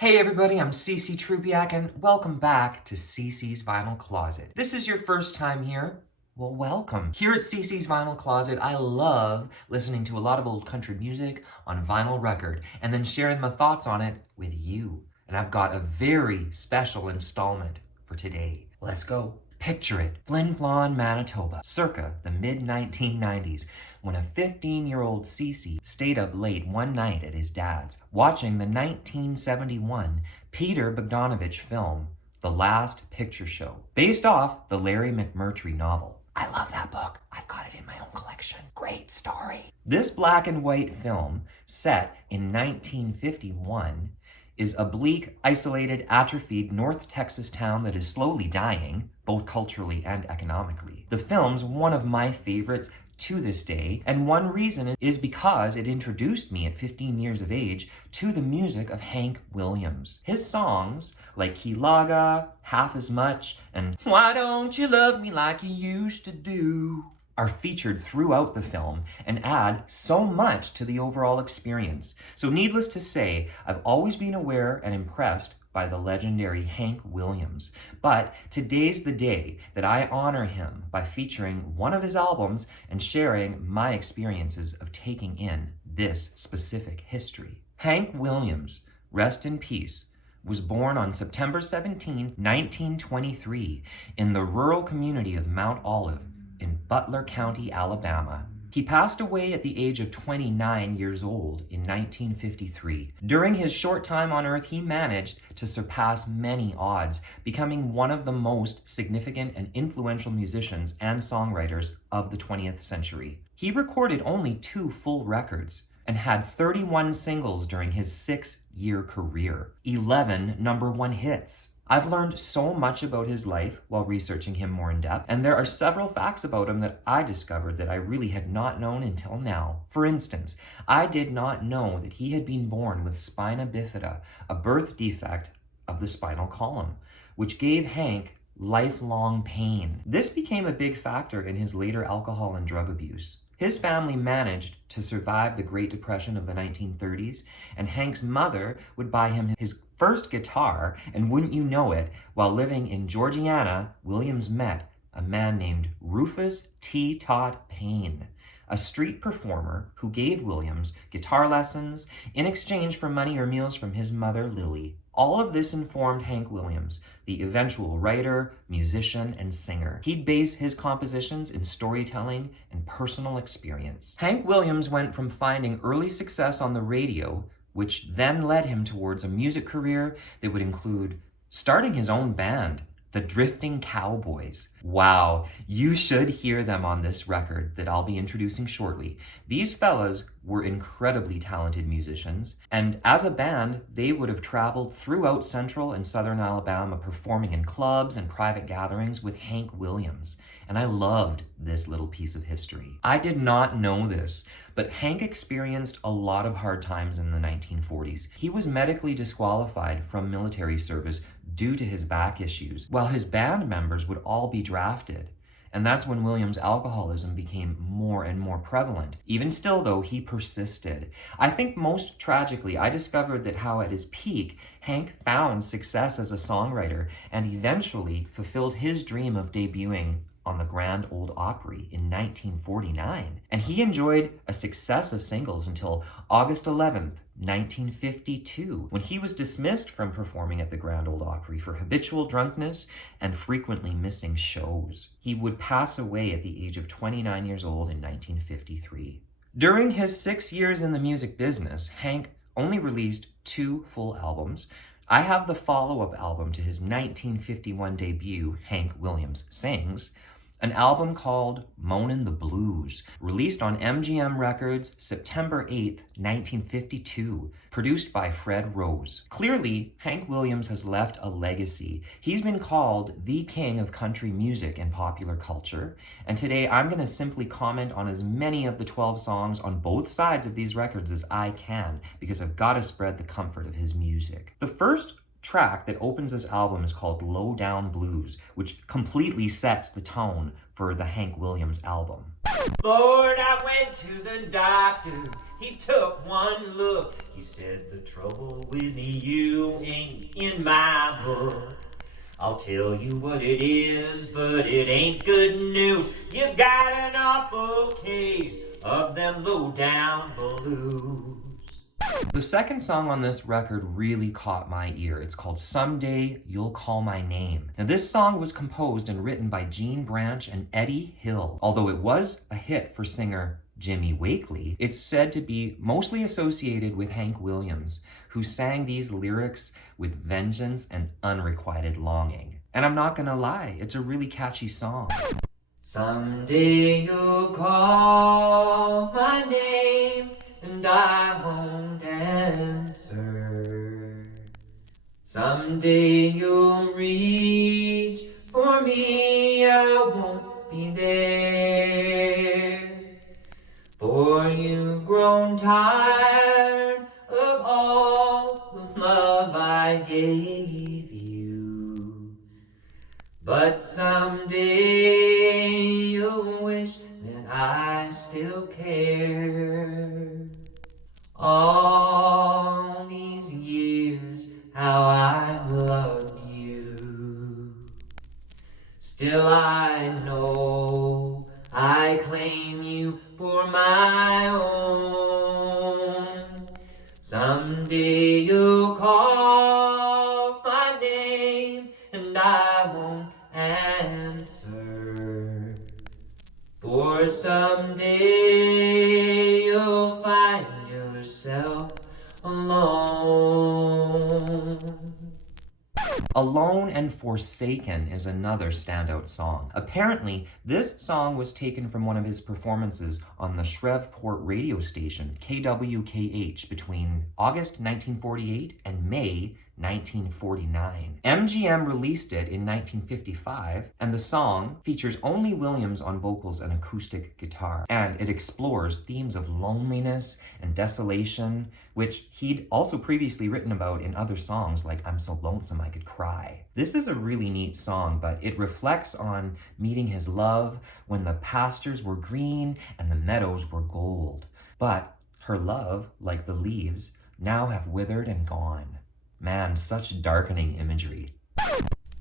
Hey everybody, I'm Trubiak and welcome back to CC's Vinyl Closet. This is your first time here? Well, welcome. Here at CC's Vinyl Closet, I love listening to a lot of old country music on vinyl record and then sharing my thoughts on it with you. And I've got a very special installment for today. Let's go. Picture it, Flin Flon, Manitoba, circa the mid-1990s, when a 15-year-old Cece stayed up late one night at his dad's, watching the 1971 Peter Bogdanovich film, The Last Picture Show, based off the Larry McMurtry novel. I love that book. I've got it in my own collection. Great story. This black and white film, set in 1951, is a bleak, isolated, atrophied North Texas town that is slowly dying, both culturally and economically. The film's one of my favorites to this day, and one reason is because it introduced me at 15 years of age to the music of Hank Williams. His songs, like Kilaga, Half As Much, and Why Don't You Love Me Like You Used to Do, are featured throughout the film and add so much to the overall experience. So needless to say, I've always been aware and impressed by the legendary Hank Williams. But today's the day that I honor him by featuring one of his albums and sharing my experiences of taking in this specific history. Hank Williams, rest in peace, was born on September 17, 1923, in the rural community of Mount Olive in Butler County, Alabama. He passed away at the age of 29 years old in 1953. During his short time on Earth, he managed to surpass many odds, becoming one of the most significant and influential musicians and songwriters of the 20th century. He recorded only 2 full records and had 31 singles during his 6-year career, 11 #1 hits. I've learned so much about his life while researching him more in depth, and there are several facts about him that I discovered that I really had not known until now. For instance, I did not know that he had been born with spina bifida, a birth defect of the spinal column, which gave Hank lifelong pain. This became a big factor in his later alcohol and drug abuse. His family managed to survive the Great Depression of the 1930s, and Hank's mother would buy him his first guitar, and wouldn't you know it, while living in Georgiana, Williams met a man named Rufus T. Tot Payne, a street performer who gave Williams guitar lessons in exchange for money or meals from his mother, Lily. All of this informed Hank Williams, the eventual writer, musician, and singer. He'd base his compositions in storytelling and personal experience. Hank Williams went from finding early success on the radio, which then led him towards a music career that would include starting his own band, the Drifting Cowboys. Wow, you should hear them on this record that I'll be introducing shortly. These fellas were incredibly talented musicians, and as a band, they would have traveled throughout central and southern Alabama performing in clubs and private gatherings with Hank Williams. And I loved this little piece of history. I did not know this, but Hank experienced a lot of hard times in the 1940s. He was medically disqualified from military service due to his back issues, while his band members would all be drafted. And that's when Williams' alcoholism became more and more prevalent. Even still, though, he persisted. I think most tragically, I discovered that how at his peak, Hank found success as a songwriter and eventually fulfilled his dream of debuting on the Grand Ole Opry in 1949. And he enjoyed a success of singles until August 11th, 1952, when he was dismissed from performing at the Grand Ole Opry for habitual drunkenness and frequently missing shows. He would pass away at the age of 29 years old in 1953. During his 6 years in the music business, Hank only released 2 full albums. I have the follow-up album to his 1951 debut, Hank Williams Sings, an album called Moanin the Blues, released on MGM Records September 8th, 1952, produced by Fred Rose. Clearly, Hank Williams has left a legacy. He's been called the king of country music and popular culture, and today I'm going to simply comment on as many of the 12 songs on both sides of these records as I can, because I've got to spread the comfort of his music. The first track that opens this album is called Low Down Blues, which completely sets the tone for the Hank Williams album. Lord, I went to the doctor. He took one look. He said, the trouble with you ain't in my book. I'll tell you what it is, but it ain't good news. You got an awful case of them low down blues. The second song on this record really caught my ear. It's called Someday You'll Call My Name. Now, this song was composed and written by Gene Branch and Eddie Hill. Although it was a hit for singer Jimmy Wakely, it's said to be mostly associated with Hank Williams, who sang these lyrics with vengeance and unrequited longing. And I'm not gonna lie, it's a really catchy song. Someday you'll call my name and I won't answer. Someday you'll reach for me, I won't be there. For you've grown tired of all the love I gave you. But someday you'll wish that I still care. All these years, how I've loved you. Still I know I claim you for my own. Someday you'll call my name and I won't answer. For someday you'll find yourself alone. Alone and Forsaken is another standout song. Apparently, this song was taken from one of his performances on the Shreveport radio station, KWKH, between August 1948 and May 1949. MGM released it in 1955, and the song features only Williams on vocals and acoustic guitar, and it explores themes of loneliness and desolation, which he'd also previously written about in other songs like I'm So Lonesome I Could Cry. This is a really neat song, but it reflects on meeting his love when the pastures were green and the meadows were gold. But her love, like the leaves, now have withered and gone. Man, such darkening imagery.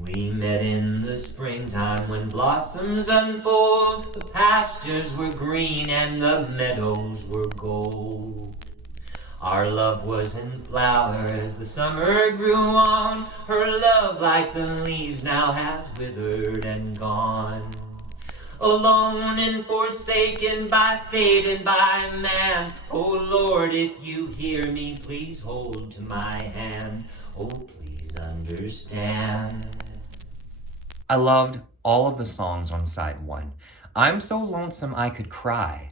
We met in the springtime when blossoms unfold. The pastures were green and the meadows were gold. Our love was in flower as the summer grew on. Her love, like the leaves, now has withered and gone. Alone and forsaken by fate and by man. Oh Lord, if you hear me, please hold to my hand. Oh, please understand. I loved all of the songs on side one. I'm So Lonesome I Could Cry.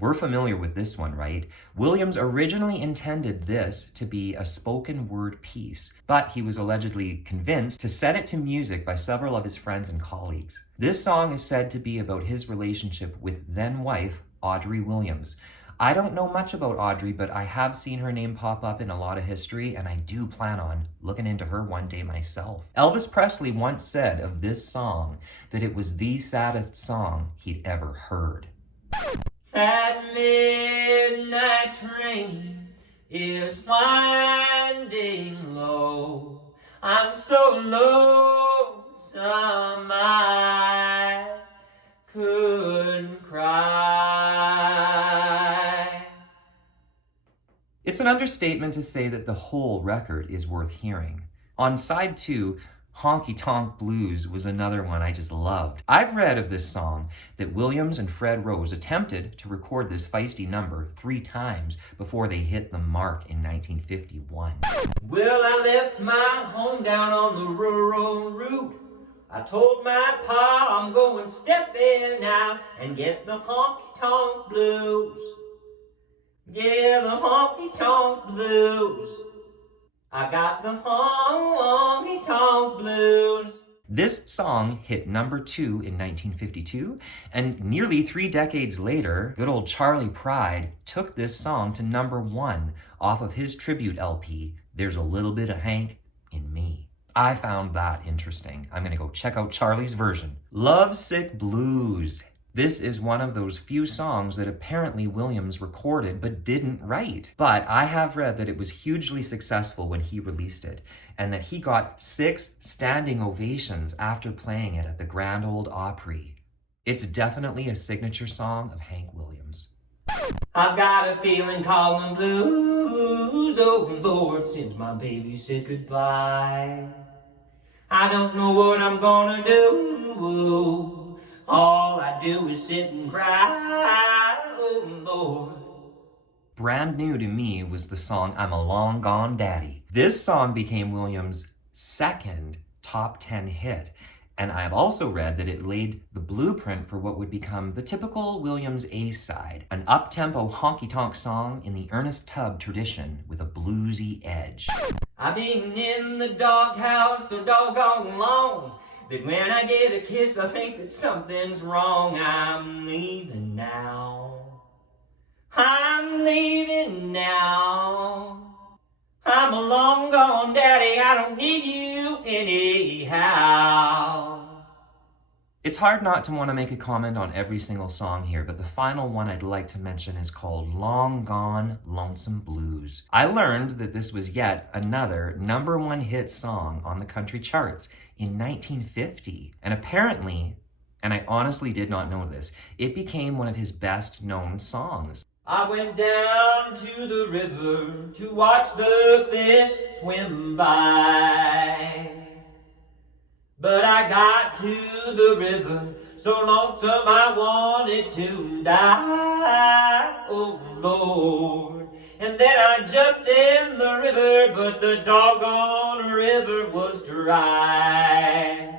We're familiar with this one, right? Williams originally intended this to be a spoken word piece, but he was allegedly convinced to set it to music by several of his friends and colleagues. This song is said to be about his relationship with then-wife Audrey Williams. I don't know much about Audrey, but I have seen her name pop up in a lot of history, and I do plan on looking into her one day myself. Elvis Presley once said of this song that it was the saddest song he'd ever heard. That midnight train is winding low. I'm so lonesome I couldn't cry. It's an understatement to say that the whole record is worth hearing. On side two, Honky-Tonk Blues was another one I just loved. I've read of this song that Williams and Fred Rose attempted to record this feisty number 3 times before they hit the mark in 1951. Well, I left my home down on the rural route. I told my pa I'm going stepping out and get the honky-tonk blues. Yeah, the honky-tonk blues. I got the honky-tonk blues. This song hit number 2 in 1952, and nearly 3 decades later, good old Charlie Pride took this song to number 1 off of his tribute LP, There's a Little Bit of Hank in Me. I found that interesting. I'm gonna go check out Charlie's version. Lovesick Blues. This is one of those few songs that apparently Williams recorded but didn't write. But I have read that it was hugely successful when he released it, and that he got 6 standing ovations after playing it at the Grand Ole Opry. It's definitely a signature song of Hank Williams. I've got a feeling calling blues, oh Lord, since my baby said goodbye. I don't know what I'm gonna do. All I do is sit and cry, oh Lord. Brand new to me was the song I'm a Long Gone Daddy. This song became Williams' second top 10 hit, and I have also read that it laid the blueprint for what would become the typical Williams A-side, an up-tempo honky-tonk song in the Ernest Tubb tradition with a bluesy edge. I've been in the doghouse so doggone long that when I get a kiss I think that something's wrong. I'm leaving now. I'm leaving now. I'm a long gone daddy, I don't need you anyhow. It's hard not to want to make a comment on every single song here, but the final one I'd like to mention is called Long Gone Lonesome Blues. I learned that this was yet another #1 hit song on the country charts in 1950. And apparently, and I honestly did not know this, it became one of his best known songs. I went down to the river to watch the fish swim by. But I got to the river so lonesome I wanted to die, oh Lord. And then I jumped in the river, but the doggone river was dry.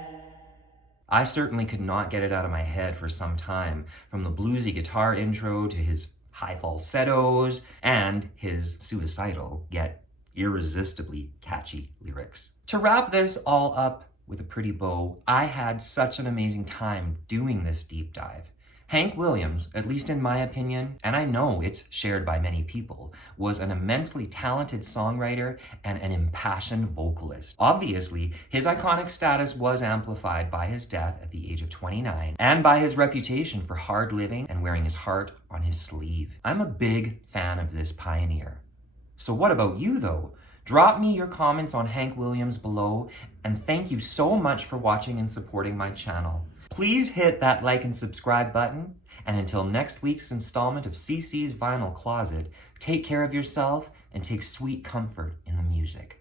I certainly could not get it out of my head for some time, from the bluesy guitar intro to his high falsettos and his suicidal yet irresistibly catchy lyrics. To wrap this all up with a pretty bow, I had such an amazing time doing this deep dive. Hank Williams, at least in my opinion, and I know it's shared by many people, was an immensely talented songwriter and an impassioned vocalist. Obviously, his iconic status was amplified by his death at the age of 29 and by his reputation for hard living and wearing his heart on his sleeve. I'm a big fan of this pioneer. So what about you though? Drop me your comments on Hank Williams below, and thank you so much for watching and supporting my channel. Please hit that like and subscribe button, and until next week's installment of CC's Vinyl Closet, take care of yourself and take sweet comfort in the music.